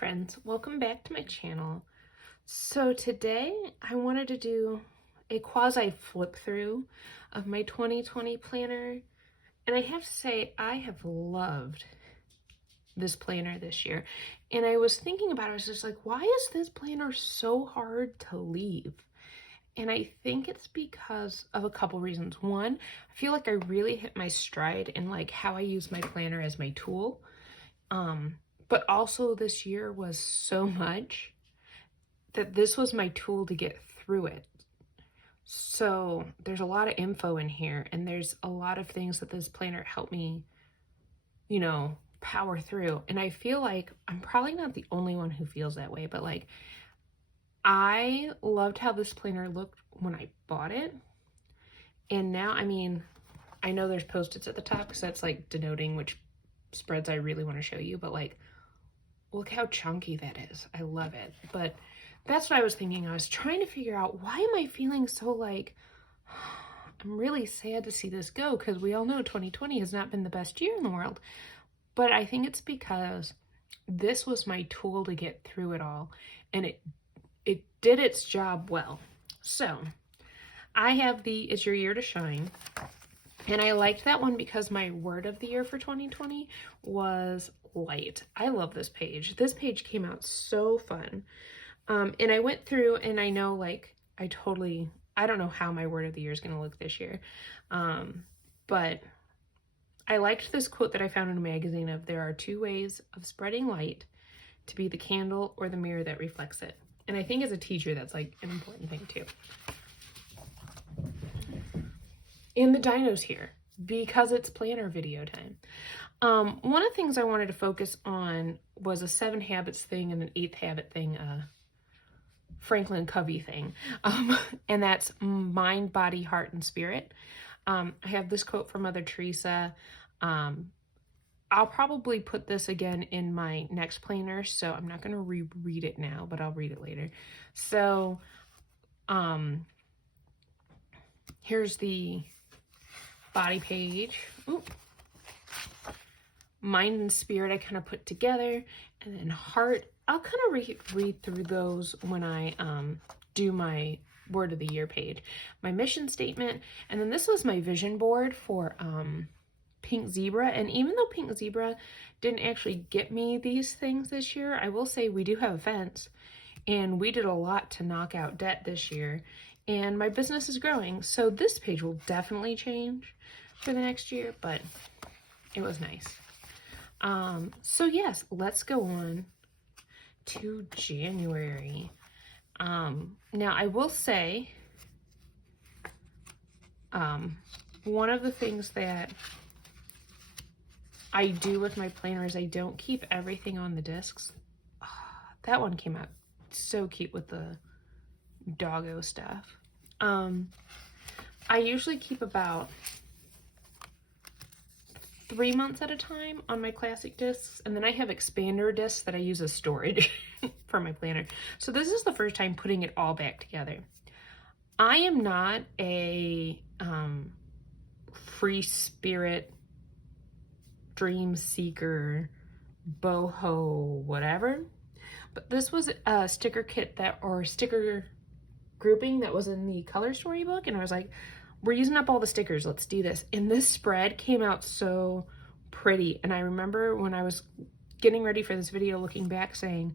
friends, welcome back to my channel. So today I wanted to do a quasi flip through of my 2020 planner, and I have to say I have loved this planner this year. And I was thinking about it, I was just like, why is this planner so hard to leave? And I think it's because of a couple reasons. One, I feel like I really hit my stride in like how I use my planner as my tool. But also this year was so much that this was my tool to get through it. So there's a lot of info in here, and there's a lot of things that this planner helped me, power through. And I feel like I'm probably not the only one who feels that way, but like I loved how this planner looked when I bought it. And now, I know there's Post-its at the top because that's like denoting which spreads I really want to show you, but like, look how chunky that is. I love it. But that's what I was thinking. I was trying to figure out, why am I feeling so like, I'm really sad to see this go, because we all know 2020 has not been the best year in the world. But I think it's because this was my tool to get through it all, and it did its job well. So I have the It's Your Year to Shine. And I liked that one because my word of the year for 2020 was light. I love this page. This page came out so fun. And I went through, and I know like I don't know how my word of the year is going to look this year. But I liked this quote that I found in a magazine of, there are two ways of spreading light: to be the candle or the mirror that reflects it. And I think as a teacher, that's like an important thing too. And the dino's here because it's planner video time. One of the things I wanted to focus on was a 7 habits thing and an 8th habit thing, Franklin Covey thing. And that's mind, body, heart, and spirit. I have this quote from Mother Teresa. I'll probably put this again in my next planner, so I'm not going to reread it now, but I'll read it later. So, here's the body page. Ooh. Mind and spirit I kind of put together, and then heart, I'll kind of read through those when I do my word of the year page. My mission statement, and then this was my vision board for Pink Zebra. And even though Pink Zebra didn't actually get me these things this year, I will say we do have a fence, and we did a lot to knock out debt this year, and my business is growing. So this page will definitely change for the next year, but it was nice. So yes, let's go on to January. Now I will say, one of the things that I do with my planner is I don't keep everything on the discs. That one came out so cute with the doggo stuff. I usually keep about 3 months at a time on my classic discs, and then I have expander discs that I use as storage for my planner. So this is the first time putting it all back together. I am not a free spirit, dream seeker, boho, whatever, but this was a sticker kit or sticker grouping that was in the color storybook, and I was like, we're using up all the stickers, let's do this. And this spread came out so pretty. And I remember when I was getting ready for this video, looking back saying,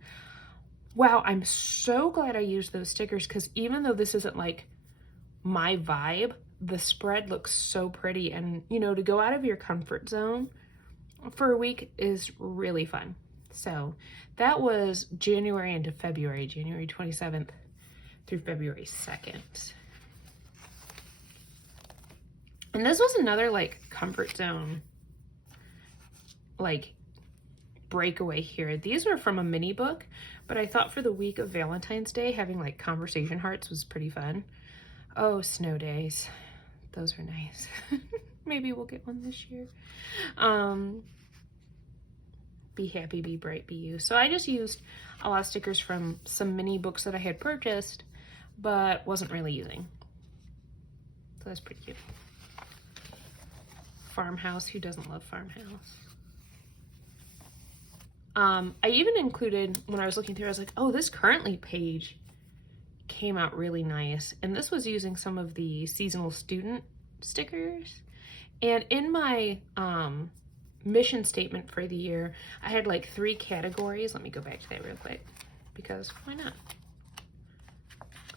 wow, I'm so glad I used those stickers, because even though this isn't like my vibe, the spread looks so pretty. And to go out of your comfort zone for a week is really fun. So that was January into February, January 27th through February 2nd. And this was another like comfort zone, like breakaway here. These were from a mini book, but I thought for the week of Valentine's Day, having like conversation hearts was pretty fun. Oh, snow days. Those were nice. Maybe we'll get one this year. Be happy, be bright, be you. So I just used a lot of stickers from some mini books that I had purchased, but wasn't really using. So that's pretty cute. Farmhouse, who doesn't love Farmhouse? I even included, when I was looking through, I was like, oh, this currently page came out really nice. And this was using some of the seasonal student stickers. And in my mission statement for the year, I had like 3 categories. Let me go back to that real quick, because why not?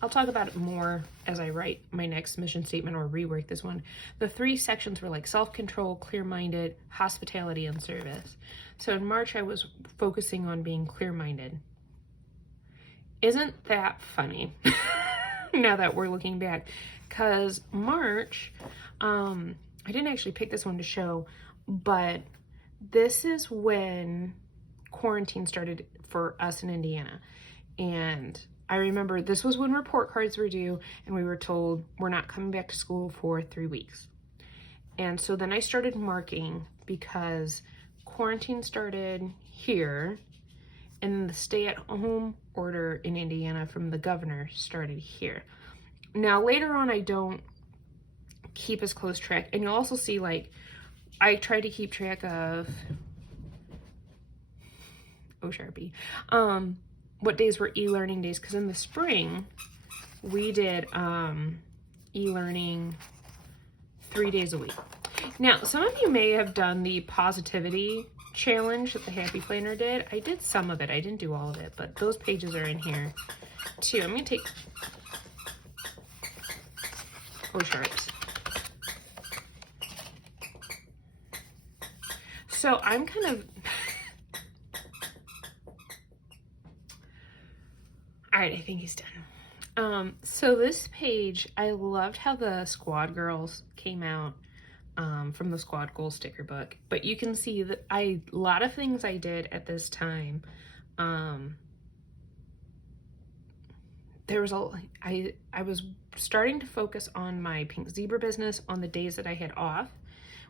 I'll talk about it more as I write my next mission statement or rework this one. The 3 sections were like self-control, clear-minded, hospitality, and service. So in March, I was focusing on being clear-minded. Isn't that funny? Now that we're looking back, because March, I didn't actually pick this one to show, but this is when quarantine started for us in Indiana. And I remember this was when report cards were due, and we were told we're not coming back to school for 3 weeks. And so then I started marking, because quarantine started here, and then the stay-at-home order in Indiana from the governor started here. Now, later on, I don't keep as close track. And you'll also see, like, I try to keep track of, oh, Sharpie, what days were e-learning days. Because in the spring, we did e-learning 3 days a week. Now, some of you may have done the positivity challenge that the Happy Planner did. I did some of it. I didn't do all of it, but those pages are in here too. I'm going to take, oh, sharps. So I'm kind of, all right, I think he's done. So this page, I loved how the squad girls came out from the squad goal sticker book, but you can see that a lot of things I did at this time. There was I was starting to focus on my pink zebra business on the days that I had off,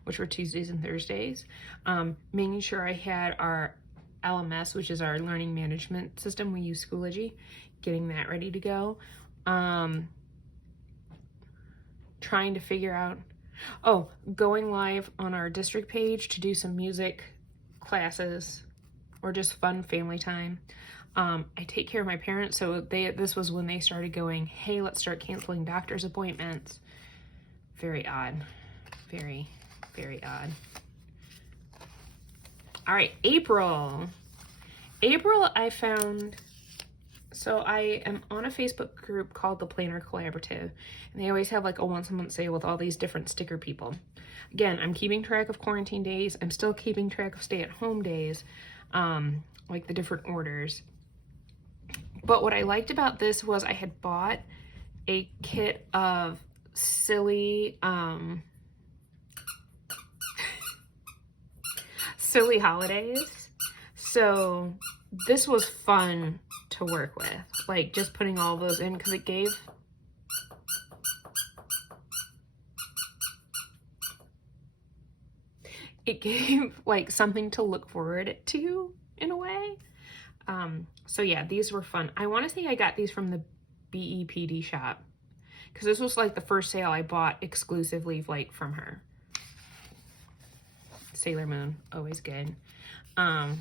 which were Tuesdays and Thursdays, making sure I had our LMS, which is our learning management system. We use Schoology, getting that ready to go. Trying to figure out, going live on our district page to do some music classes or just fun family time. I take care of my parents, so this was when they started going, hey, let's start canceling doctor's appointments. Very odd. Very, very odd. All right, April. April, I found, so I am on a Facebook group called the Planner Collaborative, and they always have like a once a month sale with all these different sticker people. Again, I'm keeping track of quarantine days. I'm still keeping track of stay-at-home days, like the different orders. But what I liked about this was I had bought a kit of silly, silly holidays. So this was fun to work with, like just putting all those in, because it gave like something to look forward to in a way. So yeah, these were fun. I want to say I got these from the BEPD shop, because this was like the first sale I bought exclusively like from her. Sailor Moon, always good. I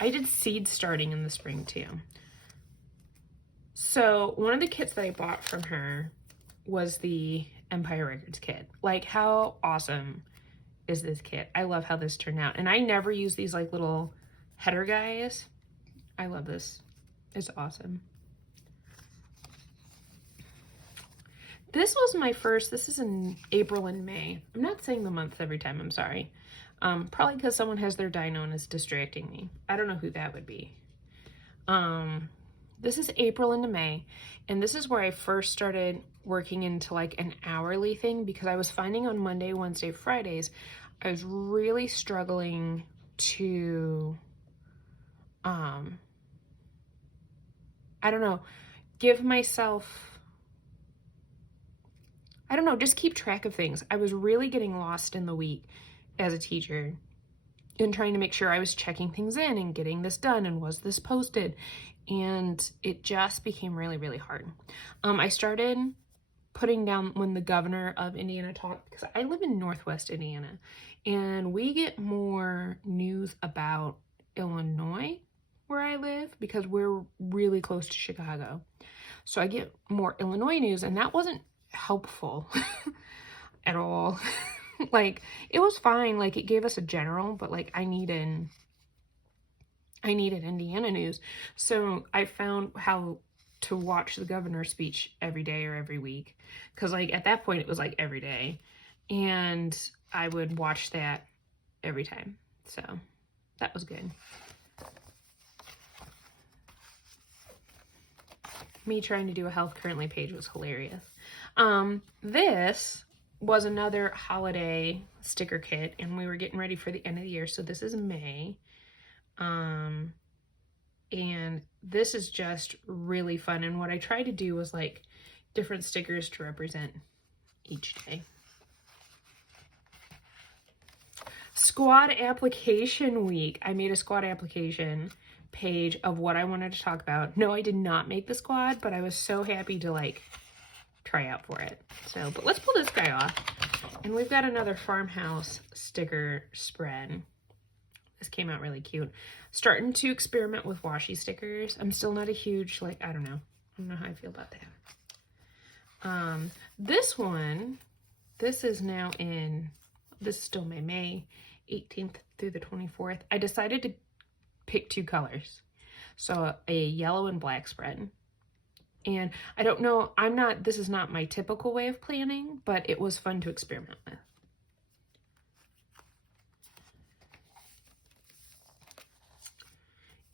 did seed starting in the spring too. So one of the kits that I bought from her was the Empire Records kit. Like, how awesome is this kit? I love how this turned out. And I never use these like little header guys. I love this. It's awesome. This was my first, this is in April and May. I'm not saying the months every time, I'm sorry. Probably because someone has their dino and is distracting me. I don't know who that would be. This is April into May, and this is where I first started working into like an hourly thing, because I was finding on Monday, Wednesday, Fridays, I was really struggling to, I don't know, give myself, I don't know, just keep track of things. I was really getting lost in the week as a teacher and trying to make sure I was checking things in and getting this done and was this posted. And it just became really, really hard. I started putting down when the governor of Indiana talked, because I live in Northwest Indiana, and we get more news about Illinois where I live because we're really close to Chicago. So I get more Illinois news, and that wasn't helpful at all. Like, it was fine. Like, it gave us a general, but like I needed Indiana news. So I found how to watch the governor's speech every day or every week. Because like at that point it was like every day. And I would watch that every time. So that was good. Me trying to do a health currently page was hilarious. This was another holiday sticker kit, and we were getting ready for the end of the year. So this is May. And this is just really fun. And what I tried to do was like different stickers to represent each day. Squad application week. I made a squad application page of what I wanted to talk about. No, I did not make the squad, but I was so happy to like try out for it. So, but let's pull this guy off. And we've got another farmhouse sticker spread. This came out really cute. Starting to experiment with washi stickers. I'm still not a huge, like, I don't know how I feel about that. This one, this is now in, this is still May 18th through the 24th. I decided to pick two colors. So a yellow and black spread. And I don't know, this is not my typical way of planning, but it was fun to experiment with.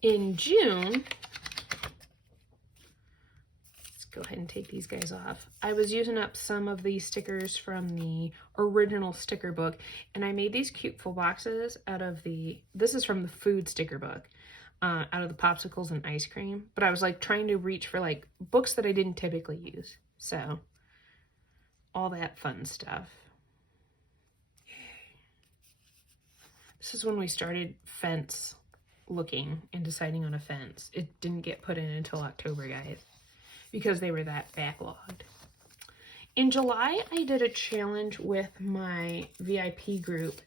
In June, let's go ahead and take these guys off. I was using up some of these stickers from the original sticker book, and I made these cute full boxes out of this is from the food sticker book, out of the popsicles and ice cream. But I was like trying to reach for like books that I didn't typically use. So all that fun stuff. This is when we started fence looking and deciding on a fence. It didn't get put in until October, guys, because they were that backlogged. In July, I did a challenge with my VIP group,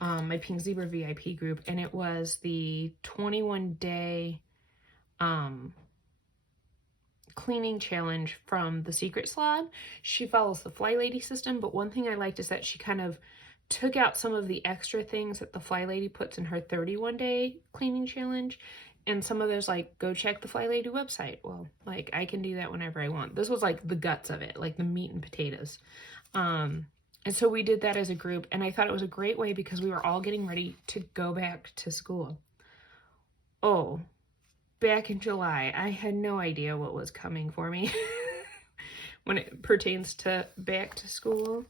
my Pink Zebra VIP group, and it was the 21-day cleaning challenge from the Secret Slob. She follows the Fly Lady system, but one thing I liked is that she kind of took out some of the extra things that the Fly Lady puts in her 31-day cleaning challenge, and some of those, like, go check the Fly Lady website. Well, like, I can do that whenever I want. This was like the guts of it, like the meat and potatoes. And so we did that as a group, and I thought it was a great way because we were all getting ready to go back to school. Oh, back in July, I had no idea what was coming for me when it pertains to back to school.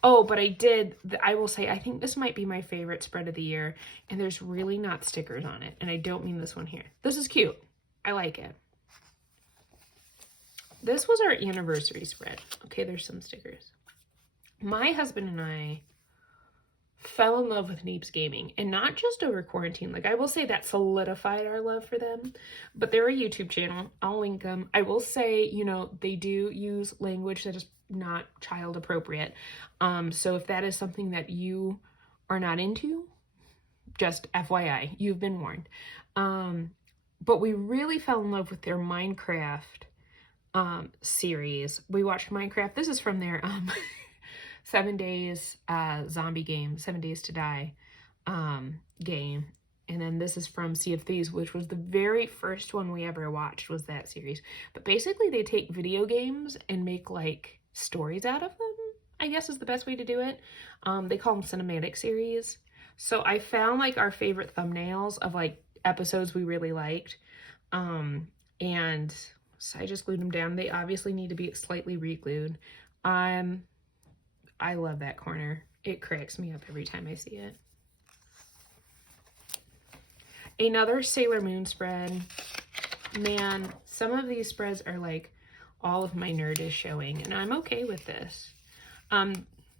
Oh, but I will say, I think this might be my favorite spread of the year, and there's really not stickers on it, and I don't mean this one here. This is cute. I like it. This was our anniversary spread. Okay, there's some stickers. My husband and I fell in love with Neeps Gaming, and not just over quarantine. Like, I will say that solidified our love for them, but they're a YouTube channel. I'll link them. I will say, you know, they do use language that is not child appropriate. So if that is something that you are not into, just FYI, you've been warned. But we really fell in love with their Minecraft series. We watched Minecraft. This is from their 7 days zombie game, 7 Days to Die game. And then this is from Sea of Thieves, which was the very first one we ever watched, was that series. But basically they take video games and make like stories out of them, I guess is the best way to do it. They call them cinematic series. So I found like our favorite thumbnails of like episodes we really liked. And so I just glued them down. They obviously need to be slightly re-glued. I love that corner. It cracks me up every time I see it. Another Sailor Moon spread. Man, some of these spreads are like all of my nerd is showing, and I'm okay with this.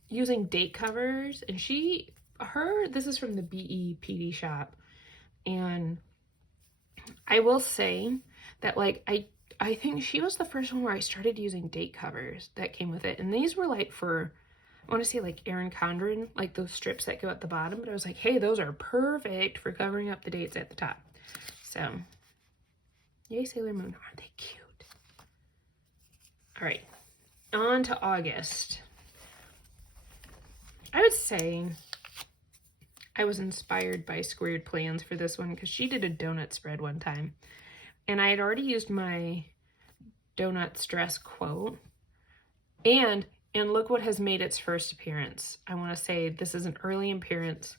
Using date covers, and this is from the BEPD shop, and I will say that like I think she was the first one where I started using date covers that came with it, and these were like for, I want to say like Erin Condren, like those strips that go at the bottom, but I was like, hey, those are perfect for covering up the dates at the top. So, yay Sailor Moon. Aren't they cute? All right, on to August. I would say I was inspired by Squared Plans for this one because she did a donut spread one time. And I had already used my donut stress quote. And look what has made its first appearance. I want to say this is an early appearance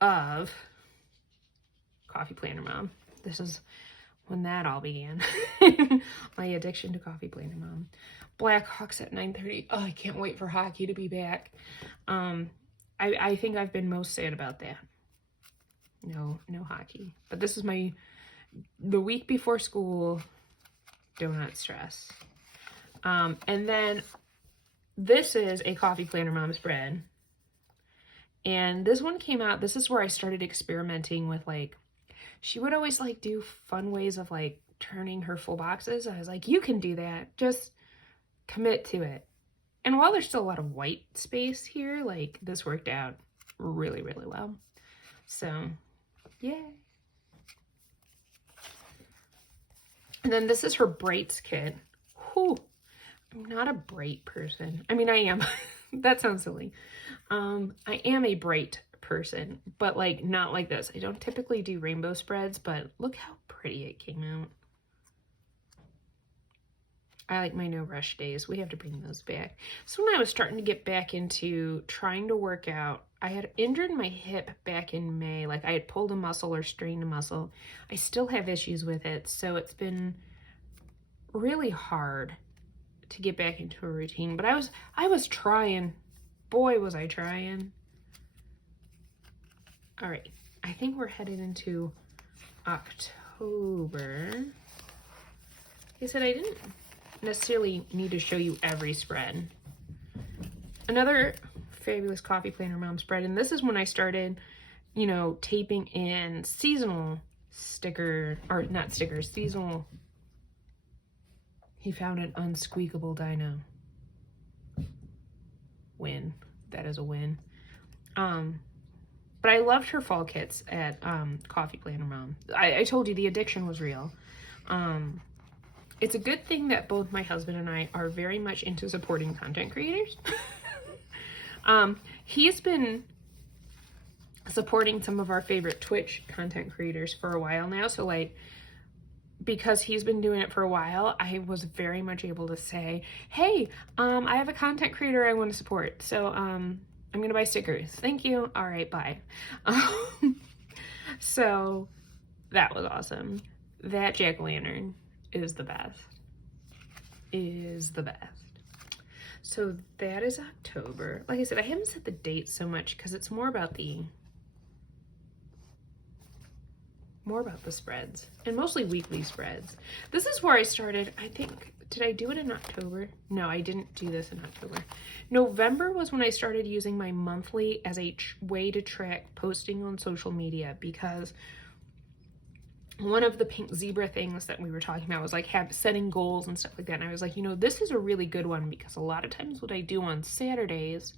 of Coffee Planner Mom. This is when that all began. My addiction to Coffee Planner Mom. Blackhawks at 9:30. Oh, I can't wait for hockey to be back. I think I've been most sad about that. No hockey. But this is the week before school donut stress. And then this is a Coffee Planner Mom spread. And this one came out, this is where I started experimenting with like, she would always like do fun ways of like turning her full boxes. I was like, you can do that. Just commit to it. And while there's still a lot of white space here, like this worked out really, really well. So, yay. And then this is her Brights kit. Whew. I'm not a bright person. I mean, I am. That sounds silly. I am a bright person, but like not like this. I don't typically do rainbow spreads, but look how pretty it came out. I like my no rush days. We have to bring those back. So when I was starting to get back into trying to work out, I had injured my hip back in May. Like I had pulled a muscle or strained a muscle. I still have issues with it. So it's been really hard to get back into a routine. But I was trying. Boy, was I trying. All right. I think we're headed into October. Like I said, I didn't necessarily need to show you every spread. Another fabulous Coffee Planner Mom spread, and this is when I started, you know, taping in seasonal sticker, or not stickers, seasonal. He found an unsqueakable dino. Win. That is a win. But I loved her fall kits at Coffee Planner Mom. I told you the addiction was real. It's a good thing that both my husband and I are very much into supporting content creators. He's been supporting some of our favorite Twitch content creators for a while now. So like, because he's been doing it for a while, I was very much able to say, hey, I have a content creator I want to support. So I'm going to buy stickers. Thank you. All right, bye. So that was awesome. That jack-o'-lantern is the best. So that is October. Like I said, I haven't set the date so much because it's more about the spreads, and mostly weekly spreads. This is where I started. I think, did I do it in October? No, I didn't do this in October. November was when I started using my monthly as a way to track posting on social media, because one of the pink zebra things that we were talking about was like setting goals and stuff like that. And I was like, you know, this is a really good one, because a lot of times what I do on Saturdays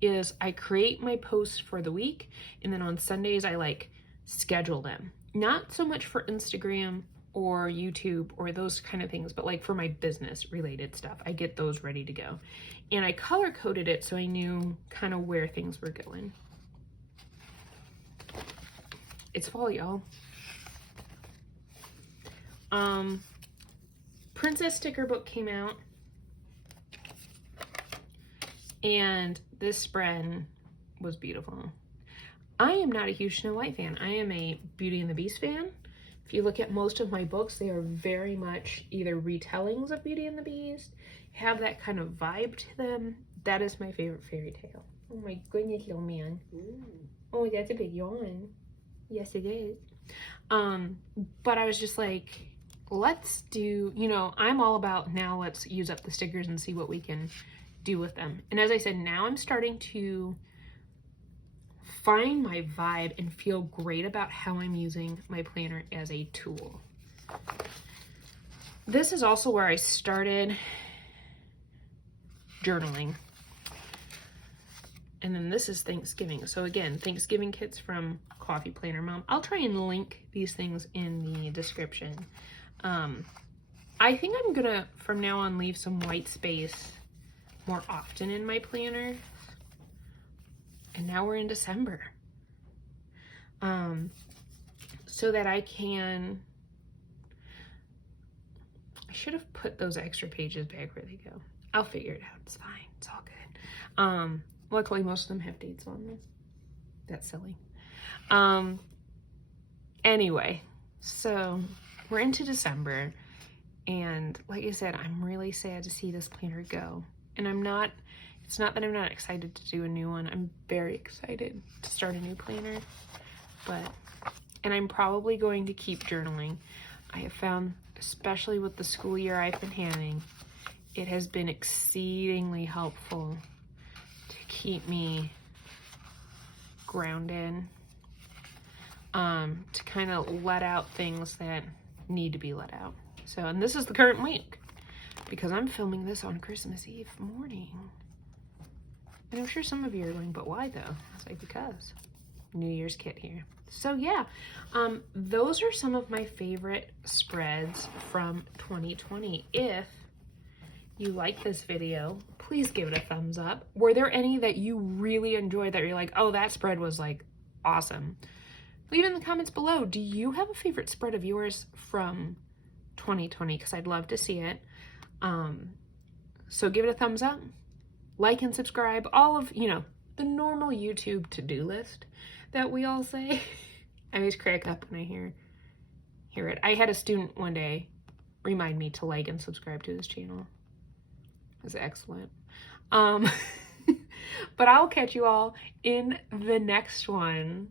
is I create my posts for the week, and then on Sundays I like schedule them. Not so much for Instagram or YouTube or those kind of things, but like for my business related stuff, I get those ready to go. And I color coded it so I knew kind of where things were going. It's fall, y'all. Princess sticker book came out, and this spread was beautiful. I am not a huge Snow White fan. I am a Beauty and the Beast fan. If you look at most of my books, they are very much either retellings of Beauty and the Beast, have that kind of vibe to them. That is my favorite fairy tale. Oh my goodness, little man. Oh, that's a big yawn. Yes, it is. But I was just like, let's do, you know, I'm all about now let's use up the stickers and see what we can do with them. And as I said, now I'm starting to find my vibe and feel great about how I'm using my planner as a tool. This is also where I started journaling. And then this is Thanksgiving. So again, Thanksgiving kits from Coffee Planner Mom. I'll try and link these things in the description. I think I'm gonna, from now on, leave some white space more often in my planner. And now we're in December. So that I should have put those extra pages back where they go. I'll figure it out. It's fine. It's all good. Luckily, most of them have dates on them. That's silly. Anyway, so we're into December. And like I said, I'm really sad to see this planner go. And it's not that I'm not excited to do a new one. I'm very excited to start a new planner. And I'm probably going to keep journaling. I have found, especially with the school year I've been having, it has been exceedingly helpful to keep me grounded, to kind of let out things that need to be let out. So, and this is the current week, because I'm filming this on Christmas Eve morning. And I'm sure some of you are going, but why though? It's like, because New Year's kit here. So yeah, those are some of my favorite spreads from 2020. If you like this video, please give it a thumbs up. Were there any that you really enjoyed that you're like, oh, that spread was like awesome? Leave it in the comments below. Do you have a favorite spread of yours from 2020? Because I'd love to see it. So give it a thumbs up, like and subscribe, all of, the normal YouTube to-do list that we all say. I always crack up when I hear it. I had a student one day remind me to like and subscribe to this channel. It was excellent. But I'll catch you all in the next one.